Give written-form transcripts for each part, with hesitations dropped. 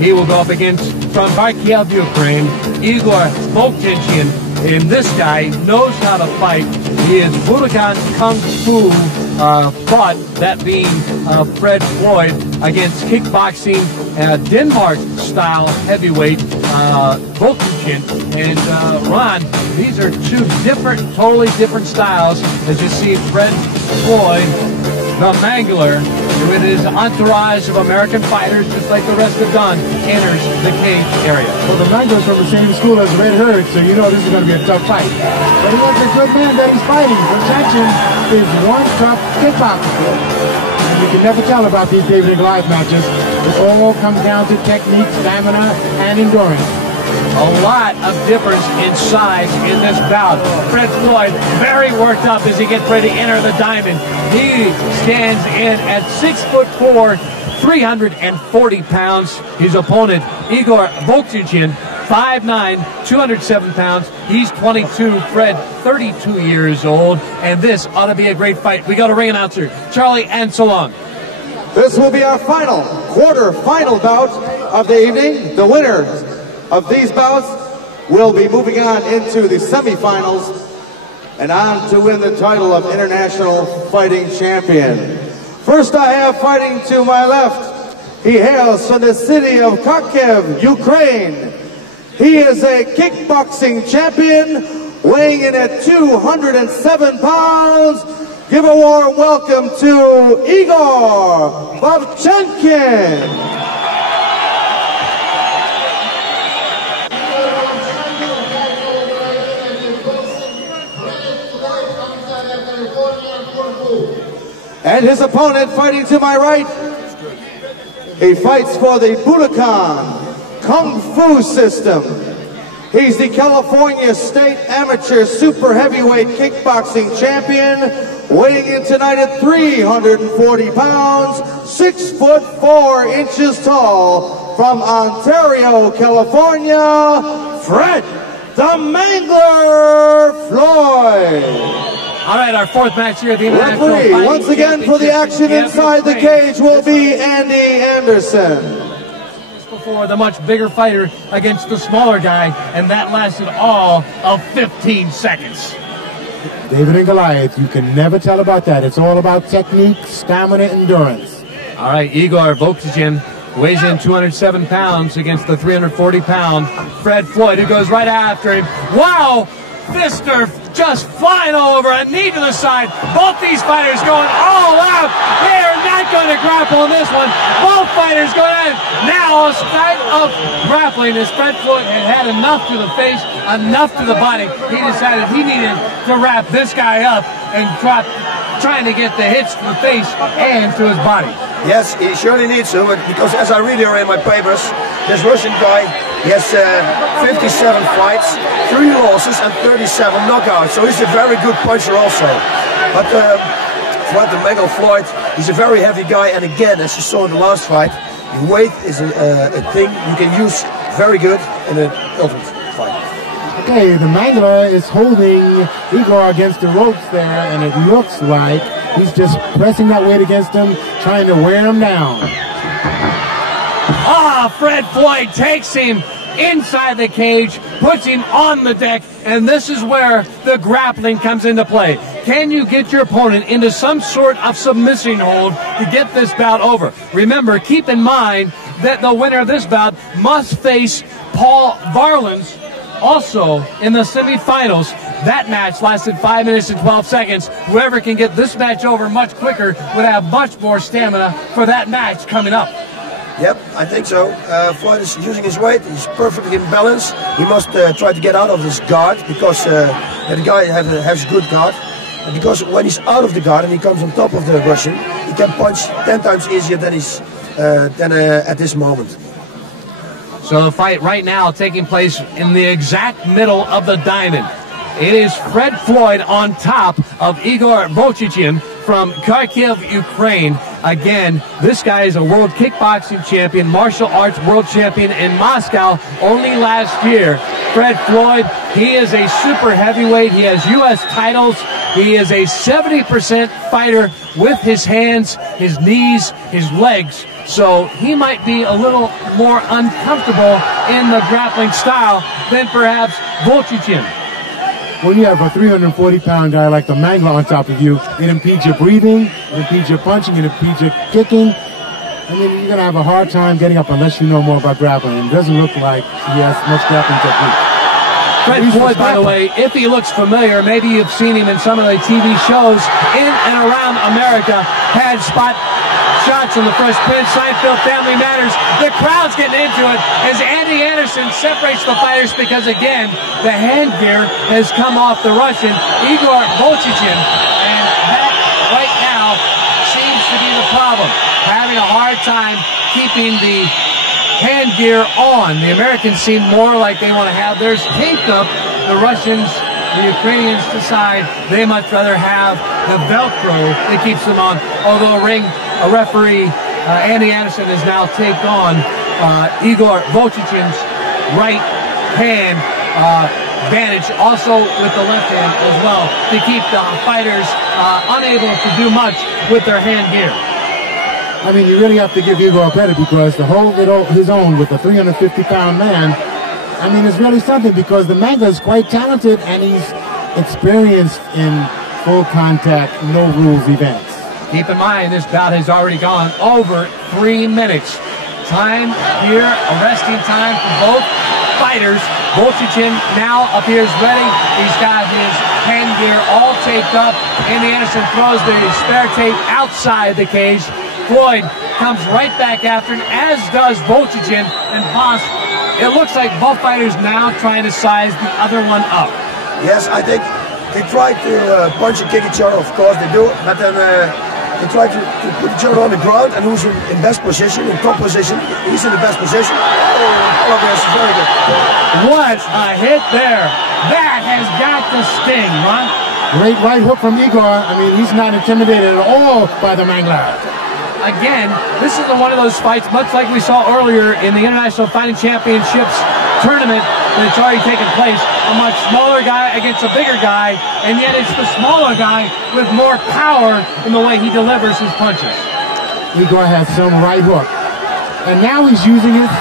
He will go up against, from Kharkiv, Ukraine, Igor Volkjinshin. And this guy knows how to fight. He is Budokan Kung Fu fought, that being Fred Floyd, against kickboxing Denmark-style heavyweight Volkjinshin. And Ron, these are two totally different styles. As you see, Fred Floyd, the Mangler, with his entourage of American fighters, just like the rest have done, enters the cage area. Well, the Mangler's from the same school as Red Herd, so you know this is going to be a tough fight. But he has a good man that he's fighting. Protection is one tough kickboxer. And you can never tell about these David and Goliath matches. It all comes down to technique, stamina, and endurance. A lot of difference in size in this bout. Fred Floyd very worked up as he gets ready to enter the diamond. He stands in at 6'4", 340 pounds. His opponent, Igor Volkjinshin, 5'9", 207 pounds. He's 22. Fred, 32 years old. And this ought to be a great fight. We go to ring announcer Charlie Anselon. This will be our quarter-final bout of the evening. The winner of these bouts will be moving on into the semifinals and on to win the title of International Fighting Champion. First I have fighting to my left. He hails from the city of Kharkiv, Ukraine. He is a kickboxing champion, weighing in at 207 pounds. Give a warm welcome to Igor Volkjinshin. And his opponent fighting to my right, he fights for the Budokan Kung Fu system. He's the California State Amateur Super Heavyweight Kickboxing Champion, weighing in tonight at 340 pounds, 6'4" tall, from Ontario, California, Fred the Mangler Floyd. All right, our fourth match here at the International Referee, Fighting once again for the action inside the cage, will be Andy Anderson. Before, the much bigger fighter against the smaller guy, and that lasted all of 15 seconds. David and Goliath, you can never tell about that. It's all about technique, stamina, endurance. All right, Igor Volkjinshin weighs in 207 pounds against the 340-pound Fred Floyd, who goes right after him. Wow! Fister just flying all over, a knee to the side. Both these fighters going all out. They are not going to grapple in this one. Both fighters going at it. Now, a start of grappling as Fred Floyd had enough to the face, enough to the body. He decided he needed to wrap this guy up and trying to get the hits to the face and to his body. Yes, he surely needs to, because as I read here in my papers, this Russian guy, he has 57 fights, 3 losses and 37 knockouts, so he's a very good puncher also. But Fred the Mangler Floyd, he's a very heavy guy, and again, as you saw in the last fight, weight is a thing you can use very good in an ultimate fight. Okay, the Mangler is holding Igor against the ropes there, and it looks like he's just pressing that weight against him, trying to wear him down. Fred Floyd takes him inside the cage, puts him on the deck, and this is where the grappling comes into play. Can you get your opponent into some sort of submission hold to get this bout over? Remember, keep in mind that the winner of this bout must face Paul Varlins also in the semifinals. That match lasted 5 minutes and 12 seconds. Whoever can get this match over much quicker would have much more stamina for that match coming up. Yep, I think so. Floyd is using his weight. He's perfectly in balance. He must try to get out of his guard, because the guy has good guard. And because when he's out of the guard and he comes on top of the Russian, he can punch 10 times easier than at this moment. So the fight right now taking place in the exact middle of the diamond. It is Fred Floyd on top of Igor Volkjinshin from Kharkiv, Ukraine. Again, this guy is a world kickboxing champion, martial arts world champion in Moscow only last year. Fred Floyd, he is a super heavyweight. He has U.S. titles. He is a 70% fighter with his hands, his knees, his legs. So he might be a little more uncomfortable in the grappling style than perhaps Volchichin. When you have a 340-pound guy like the Mangler on top of you, it impedes your breathing, it impedes your punching, it impedes your kicking. I mean, you're going to have a hard time getting up unless you know more about grappling. It doesn't look like he has much grappling technique. Fred Floyd, by the way, if he looks familiar, maybe you've seen him in some of the TV shows in and around America, had spot shots on the Fresh Prince, Seinfeld, Family Matters. The crowd's getting into it as Andy Anderson separates the fighters because, again, the hand gear has come off the Russian, Igor Volchichin, and that right now seems to be the problem. Having a hard time keeping the hand gear on. The Americans seem more like they want to have theirs taped up. The Russians, the Ukrainians decide they much rather have the Velcro that keeps them on. Although a referee, Andy Anderson, has now taped on Igor Volchichin's right hand bandage, also with the left hand as well, to keep the fighters unable to do much with their hand gear. I mean, you really have to give Igor credit because to hold it his own with a 350-pound man, I mean, it's really something because the Mangler is quite talented and he's experienced in full contact, no rules events. Keep in mind, this bout has already gone over 3 minutes. Time here, a resting time for both fighters. Volchichin now appears ready. He's got his hand gear all taped up. Andy Anderson throws the spare tape outside the cage. Floyd comes right back after him, as does Volchichin and Boss. It looks like both fighters now trying to size the other one up. Yes, I think they try to punch and kick each other, of course they do, but then they try to put each other on the ground, and who's in best position, in top position, he's in the best position. Oh, that's very good. What a hit there. That has got to sting, Ron. Great right hook from Igor. I mean, he's not intimidated at all by the Mangler. Again, this is one of those fights, much like we saw earlier in the International Fighting Championships tournament that's already taken place. A much smaller guy against a bigger guy, and yet it's the smaller guy with more power in the way he delivers his punches. Igor has some right hook. And now he's using his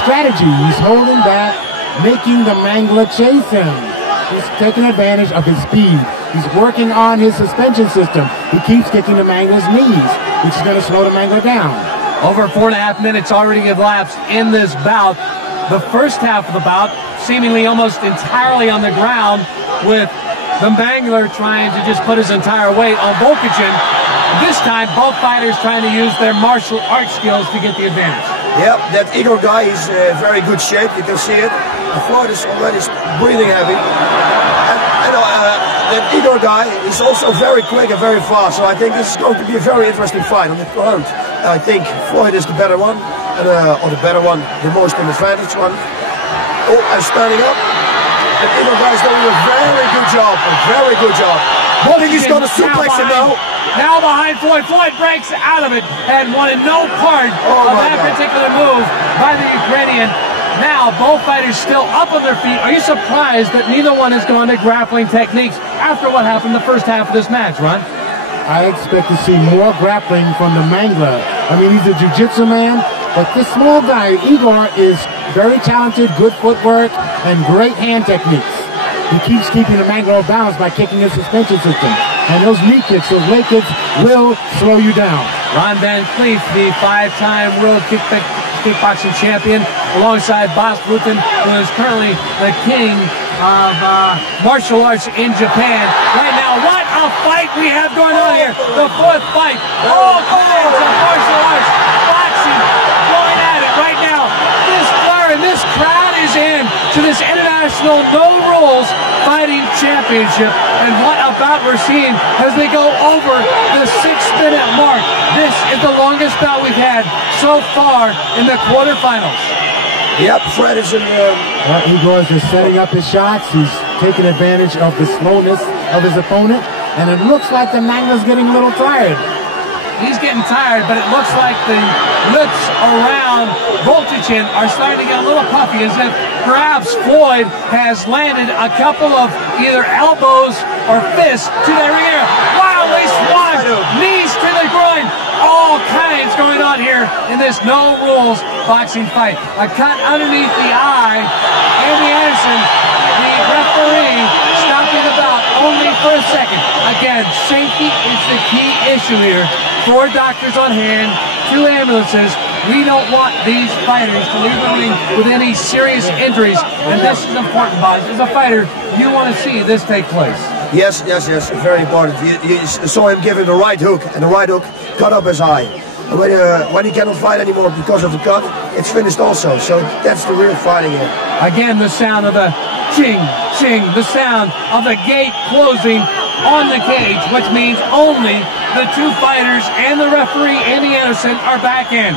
strategy. He's holding back, making the Mangler chase him. He's taking advantage of his speed. He's working on his suspension system. He keeps kicking the Mangler's knees, which is going to slow the Mangler down. Over 4.5 minutes already elapsed in this bout. The first half of the bout seemingly almost entirely on the ground, with the Mangler trying to just put his entire weight on Volchichin. This time, both fighters trying to use their martial arts skills to get the advantage. Yeah, that Igor guy is in very good shape. You can see it. The Floyd is already breathing heavy. That Igor guy is also very quick and very fast, so I think this is going to be a very interesting fight on the ground. I think Floyd is the better one, or the better one, the most advantage one. Oh, I'm standing up. And Igor guy is doing a very good job, I think he's going to suplex him now. Now behind Floyd. Floyd breaks out of it and wanted no part of that particular move by the Ukrainian. Now, both fighters still up on their feet. Are you surprised that neither one has gone to grappling techniques after what happened the first half of this match, Ron? I expect to see more grappling from the Mangler. I mean, he's a jiu-jitsu man, but this small guy, Igor, is very talented, good footwork, and great hand techniques. He keeps keeping the Mangler balanced by kicking his suspension system. And those knee kicks, those leg kicks, will slow you down. Ron Van Cleef, the 5-time world kickboxing champion, alongside Bas Rutten, who is currently the king of martial arts in Japan. Right now, what a fight we have going on here. The fourth fight. All kinds of martial arts, boxing, going at it right now. This flare and this crowd is in to this international no rules fighting championship. And what about we're seeing as they go over the 6-minute mark. This is the longest bout we've had so far in the quarterfinals. Yep, Fred is in Igor is just setting up his shots. He's taking advantage of the slowness of his opponent. And it looks like the Mangler's getting a little tired. he's getting tired, but it looks like the lips around Voltichin are starting to get a little puffy, as if perhaps Floyd has landed a couple of either elbows or fists to the rear. Wildly swung, knees to the groin. All kinds going on here in this no rules boxing fight. A cut underneath the eye. Andy Anderson, the referee, stopping the bout only for a second. Again, safety is the key issue here. 4 doctors on hand, 2 ambulances. We don't want these fighters to leave the ring with any serious injuries, and this is important, Boz. As a fighter, you want to see this take place. Yes, very important. You saw him give him the right hook, and the right hook cut up his eye. And when he cannot fight anymore because of the cut, it's finished also. So that's the real fighting here. Again, the sound of the ching, ching, the sound of the gate closing on the cage, which means only the 2 fighters and the referee, Andy Anderson, are back in.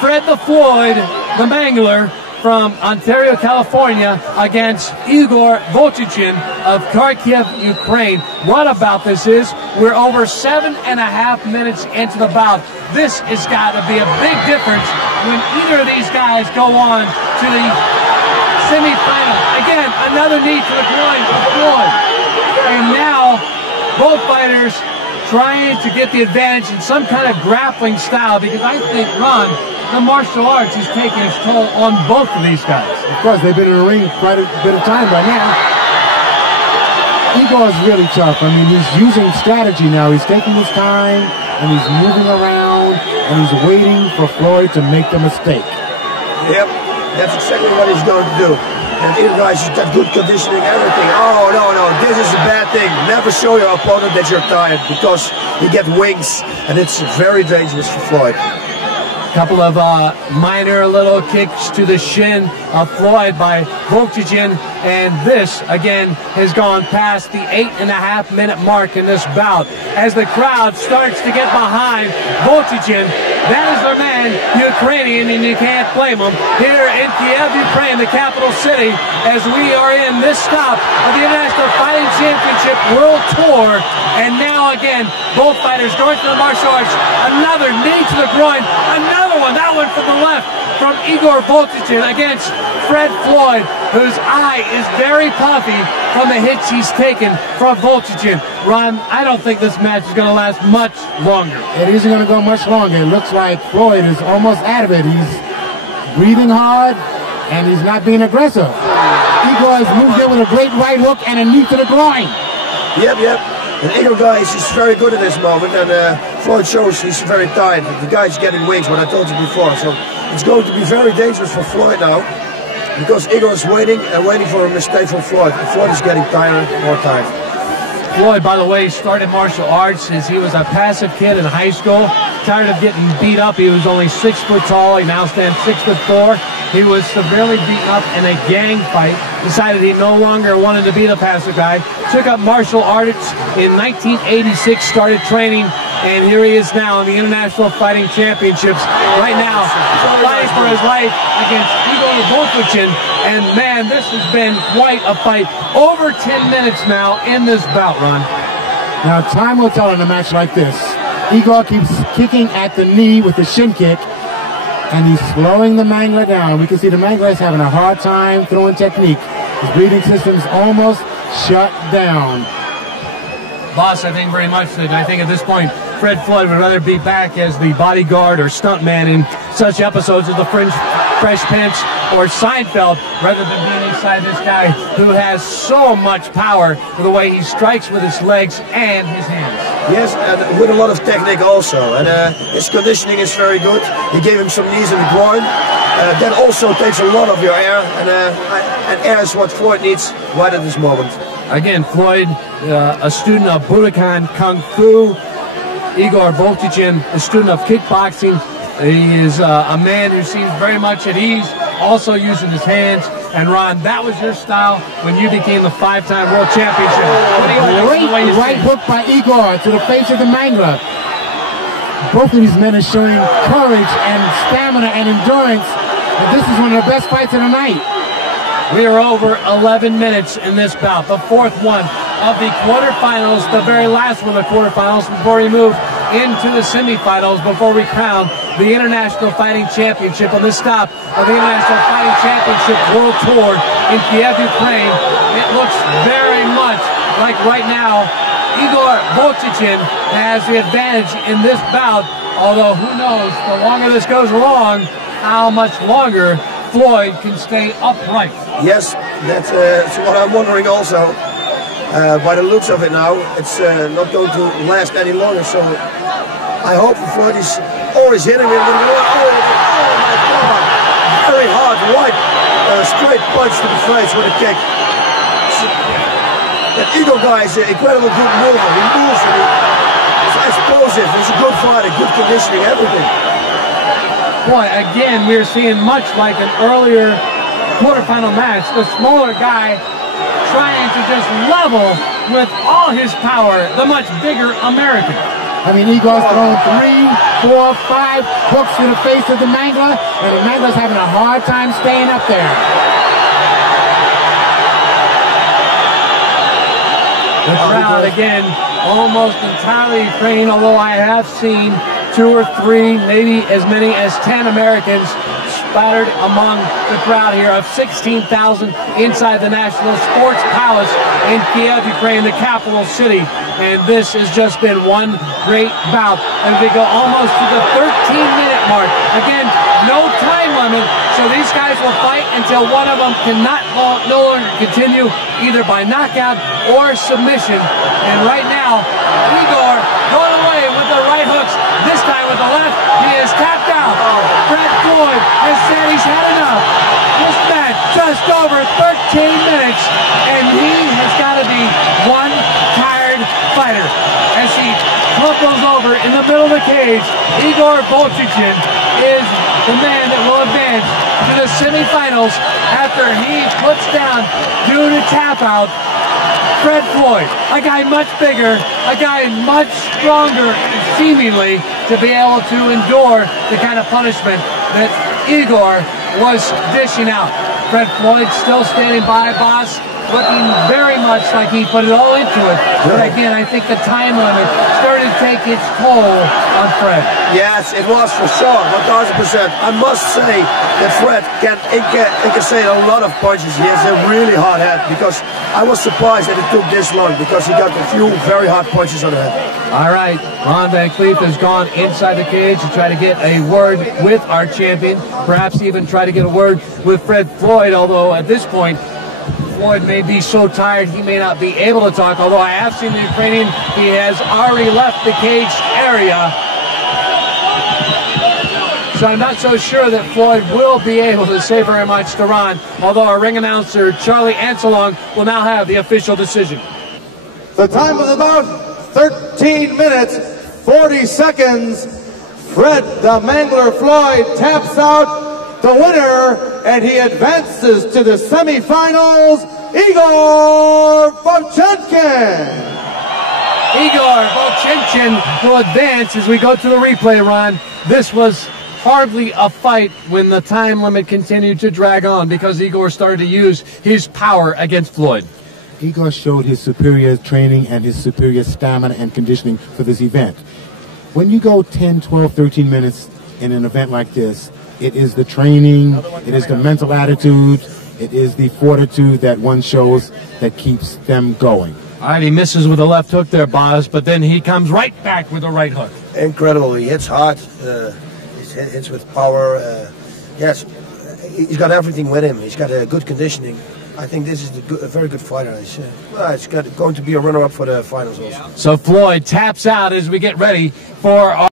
Fred the Floyd, the Mangler, from Ontario, California, against Igor Voltichin of Kharkiv, Ukraine. What about this is, we're over 7.5 minutes into the bout. This has got to be a big difference when either of these guys go on to the semifinal. Again, another knee to the groin of Floyd. And now, both fighters trying to get the advantage in some kind of grappling style, because I think, Ron, the martial arts is taking its toll on both of these guys. Of course, they've been in the ring quite a bit of time by now. Igor is really tough. I mean, he's using strategy now. He's taking his time, and he's moving around, and he's waiting for Floyd to make the mistake. Yep, that's exactly what he's going to do. And either guys has got good conditioning, everything. Oh, no, this is a bad thing. Never show your opponent that you're tired, because you get wings, and it's very dangerous for Floyd. Couple of minor little kicks to the shin of Floyd by Voltichin, and this again has gone past the 8.5 minute mark in this bout. As the crowd starts to get behind Voltichin, that is their man, Ukrainian, and you can't blame him. Here in Kiev, Ukraine, the capital city, as we are in this stop of the International Fighting Championship World Tour, and now again, both fighters going to the martial arts. Another knee to the groin, another one, that one from the left, from Igor Voltichin against Fred Floyd, whose eye is very puffy from the hits he's taken from Voltichin. Ron, I don't think this match is going to last much longer. It isn't going to go much longer. It looks like Floyd is almost out of it. He's breathing hard, and he's not being aggressive. Igor has moved in with a great right hook and a knee to the groin. Yep. And Igor guys is very good at this moment, and Floyd shows he's very tired. The guy's getting wings, what I told you before. So it's going to be very dangerous for Floyd now, because Igor is waiting for a mistake from Floyd. And Floyd is getting tired, more tired. Floyd, by the way, started martial arts as he was a passive kid in high school. Tired of getting beat up. He was only 6 foot tall. He now stands 6'4". He was severely beaten up in a gang fight. Decided he no longer wanted to be the passive guy. Took up martial arts in 1986. Started training, and here he is now in the International Fighting Championships. Right now, fighting for his life against Igor Voltichin. And man, this has been quite a fight. Over 10 minutes now in this bout, Ron. Now, time will tell in a match like this. Igor keeps kicking at the knee with the shin kick, and he's slowing the Mangler down. We can see the Mangler is having a hard time throwing technique. His breathing system's almost shut down. Boss, I think very much that I think at this point, Fred Floyd would rather be back as the bodyguard or stuntman in such episodes of The Fresh Prince or Seinfeld, rather than being inside this guy who has so much power with the way he strikes with his legs and his hands. Yes, and with a lot of technique also. And his conditioning is very good. He gave him some knees in the groin. That also takes a lot of your air, and air is what Floyd needs right at this moment. Again, Floyd, a student of Budokan Kung Fu. Igor Voltichin, a student of kickboxing. He is a man who seems very much at ease, also using his hands. And Ron, that was your style when you became the 5-time world championship. Great right hook by Igor to the face of the Mangler. Both of these men are showing courage and stamina and endurance. And this is one of the best fights of the night. We are over 11 minutes in this bout, the 4th one of the quarterfinals, the very last one of the quarterfinals before we move into the semifinals before we crown the International Fighting Championship on this stop of the International Fighting Championship World Tour in Kiev, Ukraine. It looks very much like right now Igor Volchichin has the advantage in this bout, although who knows, the longer this goes along, how much longer Floyd can stay upright. Yes, that's what I'm wondering also. By the looks of it now, it's not going to last any longer, so I hope Floyd is always hitting him. Oh my God! Very hard, right, straight punch to the face with a kick. That Igor guy is an incredible good mover. He moves and he's explosive. He's a good fighter, good conditioning, everything. Boy, again, we're seeing much like an earlier quarterfinal match. The smaller guy trying to just level with all his power the much bigger American. I mean, Igor's thrown 3, 4, 5 hooks to the face of the Mangler, and the Mangler's having a hard time staying up there. The crowd, again, almost entirely Ukraine, although I have seen 2 or 3, maybe as many as 10 Americans spattered among the crowd here of 16,000 inside the National Sports Palace in Kiev, Ukraine, the capital city. And this has just been one great bout. And we go almost to the 13-minute mark. Again, no time limit, so these guys will fight until one of them cannot no longer continue, either by knockout or submission. And right now, Igor going away with the right hooks, this time with the left. He is tapped out. Fred Floyd has said he's had enough. This match just over 13 minutes, and he has got to be one tired fighter. As he crumples over in the middle of the cage, Igor Volchichin is the man that will advance to the semifinals after he puts down, due to tap out, Fred Floyd, a guy much bigger, a guy much stronger, seemingly, to be able to endure the kind of punishment that Igor was dishing out. Fred Floyd still standing by, boss, looking very much like he put it all into it. But again, I think the time limit started to take its toll on Fred. Yes, it was for sure, 1,000%. I must say that Fred can incassate a lot of punches. He has a really hard head, because I was surprised that it took this long, because he got a few very hard punches on the head. All right, Ron Van Cleef has gone inside the cage to try to get a word with our champion, perhaps even try to get a word with Fred Floyd, although at this point, Floyd may be so tired he may not be able to talk, although I have seen the Ukrainian, he has already left the cage area. So I'm not so sure that Floyd will be able to say very much to Ron, although our ring announcer, Charlie Anselong, will now have the official decision. The time of the bout, 13 minutes, 40 seconds. Fred the Mangler Floyd taps out the winner, and he advances to the semifinals, Igor Volchichin. Igor Volchichin will advance as we go to the replay, Ron. This was hardly a fight when the time limit continued to drag on, because Igor started to use his power against Floyd. Igor showed his superior training and his superior stamina and conditioning for this event. When you go 10, 12, 13 minutes in an event like this, it is the training, it is the mental attitude, it is the fortitude that one shows that keeps them going. All right, he misses with a left hook there, Boz, but then he comes right back with a right hook. Incredible. He hits hard. He hits with power. Yes, he's got everything with him. He's got a good conditioning. I think this is a very good fighter. He's going to be a runner-up for the finals also. So Floyd taps out as we get ready for our